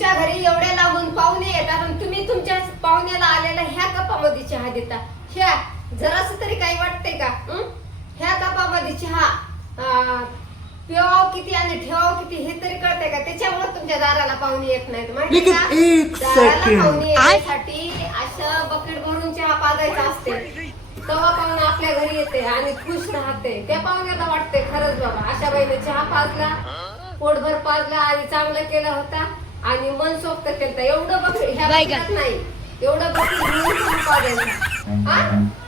तुमच्या घरी एवढे लागून पाहुणे येतात आणि तुम्ही तुमच्या पाहुण्याला आलेला ह्या कपामध्ये चहा देता. ह्या जरासं तरी काही वाटतंय का? ह्या कपामध्ये चहा प्याव किती आणि ठेवाव किती हे तरी कळतंय का? त्याच्यामुळे तुमच्या दाराला पाहुणे येत नाहीत माहिती का? दाराला पाहुणे येण्यासाठी असं बकेट भरून चहा पाजायचा असते, तेव्हा पाहुणे आपल्या घरी येते आणि खुश राहते. त्या पाहुण्याला वाटते खरंच बाबा अशा बाईने चहा पाजला, पोटभर पाजला आणि चांगलं केलं होता आणि मन सोक्त केलं. एवढं बकेट ह्या बकेटात नाही, एवढं बकेट घेऊन पाजायचं.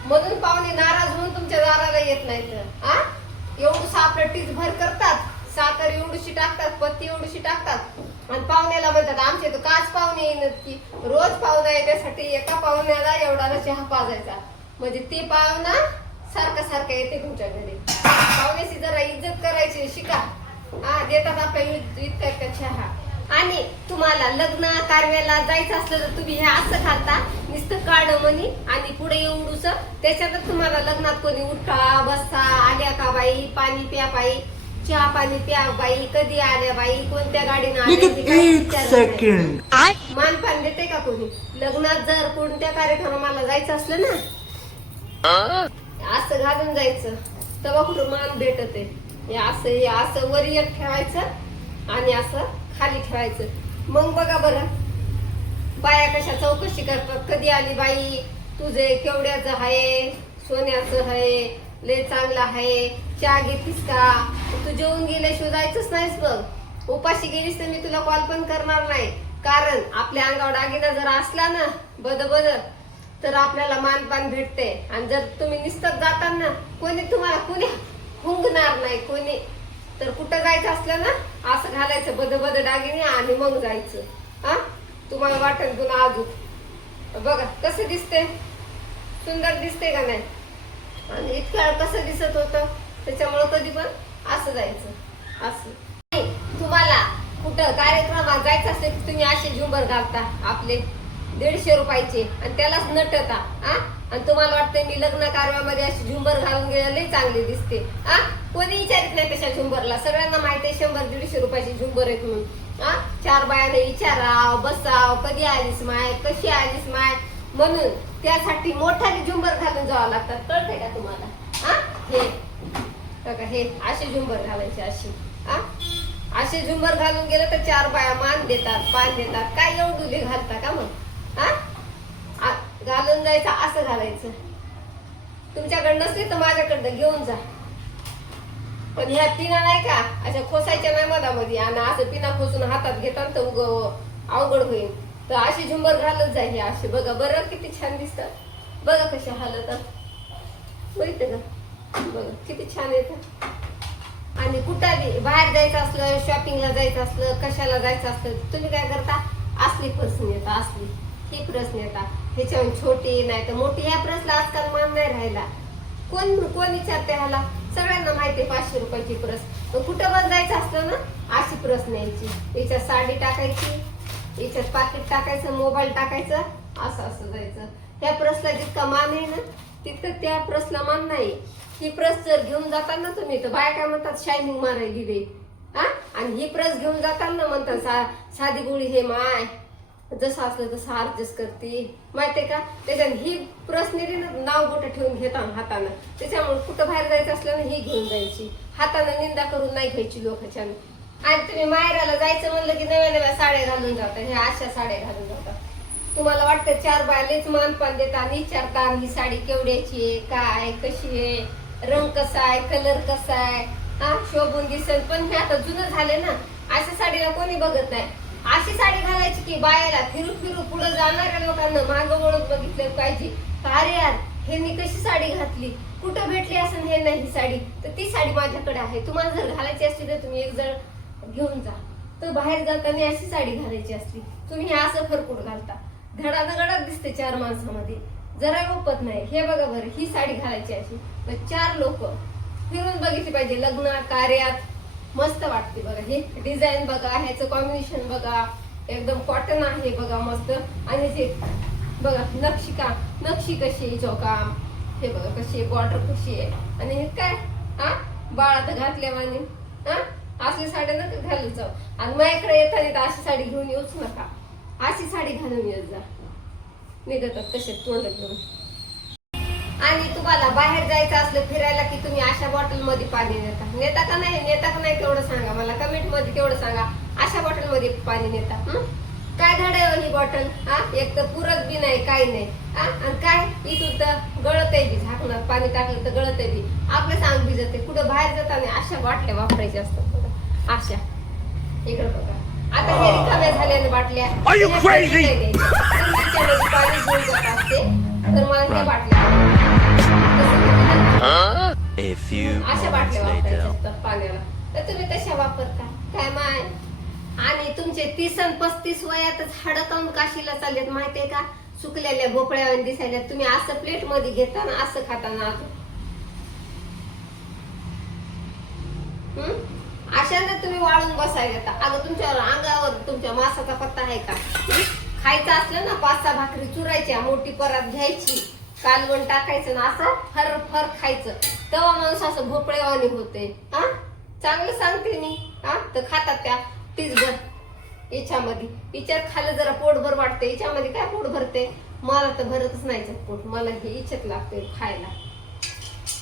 म्हणून पाहुणे नाराज होऊन तुमच्या दाराला येत नाहीत. एवढं आपलं टीच भर करतात, साखर एवढीशी टाकतात, पत्ती एवढीशी टाकतात आणि पाहुण्याला म्हणतात आमचे तर काच पाहुणे येणार की रोज पाहुणा येण्यासाठी एका पाहुण्याला एवढा चहा पाजायचा. म्हणजे ते पाहुणा सारखं सारखं येते तुमच्या घरी. पाहुण्याची जरा इज्जत करायची शिका. देतात आपल्या इतका चहा. आणि तुम्हाला लग्न कार्याला जायचं असलं तर तुम्ही हे असं खाता, नुसतं काढ म्हणी आणि पुढे एवढूस. त्याच्यातच तुम्हाला लग्नात कोणी उठा बसा, आल्या का बाई, पाणी प्या बाई, चहा पाणी प्या बाई, कधी आल्या बाई, कोणत्या गाडीनं आल्या, मानपान देते का कोणी? लग्नात जर कोणत्या कार्यक्रमाला जायचं असलं ना, असं घालून जायचं तेव्हा कुठं मान भेटत आहे. असं वरी एक ठेवायचं आणि असं खाली ठेवायचं. मग बघा बरं बाया कशा चौकशी करतात, कधी आली बाई, तुझे केवढ्याचं आहे, सोन्याचं आहे, लय चांगलं आहे, चहा घेतीस का? तू जेवून गेल्याशिवाय जायचंच नाहीस बघ. उपाशी गेलीस तर मी तुला कॉल पण करणार नाही. कारण आपल्या अंगावर दागिना जर असला ना बद तर आपल्याला मानपान भेटते. आणि जर तुम्ही निसटत जाताना कोणी तुम्हाला कोणी हुंगणार नाही. कोणी तर कुठं जायचं असलं ना असं घालायचं बद दागिने आणि मग जायचं. तुम्हाला वाटेल तुला अजून बघा कसं दिसते, सुंदर दिसते का नाही? आणि इतक्या कसं दिसत होतं, त्याच्यामुळे कधी पण असं जायचं. असं तुम्हाला कुठं कार्यक्रमात जायचं असले की तुम्ही असे झुंबर घालता आपले 150 रुपयाचे आणि त्यालाच नटता. आणि तुम्हाला वाटतं मी लग्न कार्यामध्ये अशी झुंबर घालून गेले चांगली दिसते. कोणी विचारित नाही कशा झुंबरला. सगळ्यांना माहिती आहे 100-150 रुपयाची झुंबर आहेत म्हणून. 4 बायाने विचाराव, बसाव, कधी आलीस माय, कशी आलीस माय, म्हणून त्यासाठी मोठाली झुंबर घालून जावं लागतात. कळते का तुम्हाला? हे असे झुंबर घालायचे. असे झुंबर घालून गेलं तर 4 बाया मान देतात, पान देतात. काय एवढुले घालता का मग? घालून जायचं असं घालायचं. तुमच्याकडे नसले तर माझ्याकडनं घेऊन जा. पण ह्या पिना नाही का अशा खोसायच्या नाही मधामध्ये आणि असं पिना खोसून हातात घेतात तर अवघड होईल. तर अशी झुंबर घालत जाईल. असे बघा बरं किती छान दिसतात. बघा कशा हालतात, बघितलं का? बघा किती छान येतात. आणि कुठं बाहेर जायचं असलं, शॉपिंगला जायचं असलं, कशाला जायचं असलं, तुम्ही काय करता? असली पर्स नेता, असली ही पर्स नेता. ह्याच्यावर छोटी नाही तर मोठी. ह्या पर्सला आजकाल मान नाही राहिला. कोण विचारते ह्याला? सगळ्यांना माहिती 500 रुपयाची पर्स. पण कुठं पण जायचं असलं ना अशी पर्स न्यायची. याच्यात साडी टाकायची, याच्यात पाकिट टाकायचं, मोबाईल टाकायचं, असं जायचं. त्या पर्सला जितका मान आहे ना तितकं त्या पर्सला मान नाही. ही पर्स जर घेऊन जाताना तुम्ही तर बाया काय म्हणतात शायनिंग मारायली रे. आणि ही पर्स घेऊन जाताना म्हणतात साधी गोळी हे माय जसं असलं तसं ऍडजस्ट करते माहितीये का? त्याच्याने ही पर्स नेली ना नाव बोट ठेवून घेतात हातानं. त्याच्यामुळे कुठं बाहेर जायचं असलं ना ही घेऊन जायची. हातानं निंदा करून नाही घ्यायची लोकांच्या. आणि तुम्ही माहेराला जायचं म्हणलं की नव्या नव्या साड्या घालून जातात. ह्या अशा साड्या घालून जातात. तुम्हाला वाटतं 4 बायलेच मानपान देतात, विचारतात ही साडी केवढ्याची आहे, काय कशी आहे, रंग कसा आहे, कलर कसा आहे, शोभून दिसेल. पण हे आता जुनं झाले ना, अशा साडीला कोणी बघत नाही. अशी साडी घालायची की बायाला फिरू पुढे जाणाऱ्या लोकांना मागं वळून बघितलं पाहिजे. अरे यार ह्यांनी कशी साडी घातली, कुठं भेटली असेल हे नाही ही साडी, तर ती साडी माझ्याकडे आहे. तुम्हाला जर घालायची असली तर तुम्ही एक जण घेऊन जा. तर बाहेर जाताना अशी साडी घालायची असली, तुम्ही हे असं फरकूट घालता, घडात दिसते 4 माणसामध्ये, जरा गोपत नाही. हे बघा बरं ही साडी घालायची अशी, तर 4 लोक फिरून बघितली पाहिजे. लग्न कार्यात मस्त वाटते बघा. हे डिझाईन बघा, ह्याचं कॉम्बिनेशन बघा, एकदम कॉटन आहे बघा मस्त. आणि हे बघा नक्षी कशी आहे चौकाम, हे बघा कशी आहे, बॉर्डर कशी आहे. आणि हे काय बाळात घातल्यावानी असली साडी नका घालून जाऊ. आणि माझ्याकडे येताना तर अशी साडी घेऊन येऊच नका. अशी साडी घालून येत जा. निघतात तसे तोंड घेऊन. आणि तुम्हाला बाहेर जायचं असलं फिरायला की तुम्ही अशा बॉटल मध्ये पाणी नेता का नाही तेवढं सांगा मला. कमेंट मध्ये तेवढं सांगा. अशा बॉटल मध्ये पाणी नेता. काय धड आहे ही बॉटल? हा, एक तर पुरत बी नाही, काही नाही. हा, आणि काय इथून तर गळत आहे बी. झाकणात पाणी टाकलं तर गळत आहे बी. आपलं सांग बी जाते. कुठं बाहेर जाताना अशा बाटल्या वापरायच्या असतात बघा. अशा इकडे बघा. आता हे रिकाम्या झाल्याने बाटल्या पाणी घेऊन जात असते तर मला त्या बाटल्या अशा बाटल्या वापरायच्या असतात पाण्याला. तर तुम्ही कशा वापरता काय माय? आणि तुमचे 30 आणि 35 वयातच हाडं काऊन काशीला चाललेत माहितीये का? सुकलेल्या भोपळ्या दिसायला. तुम्ही असं प्लेट मध्ये घेता ना, असं खाताना अशाने तुम्ही वाळून बसायला. अगं तुमच्या अंगावर तुमच्या मासाचा पत्ता आहे का? खायचं असलं ना 5-6 भाकरी चुरायच्या, मोठी परात घ्यायची, कालवण टाकायचं ना, असं फर फर खायचं. तेव्हा माणूस असं भोपळेवाणी होते. हा, चांगलं सांगते मी. हा, तर खातात त्या पिझ्झा याच्यामध्ये. याच्यात खाल्लं जरा पोटभर वाटते. याच्यामध्ये काय पोट भरते? मला तर भरतच नाही पोट. मला हे इच्छित लागते खायला.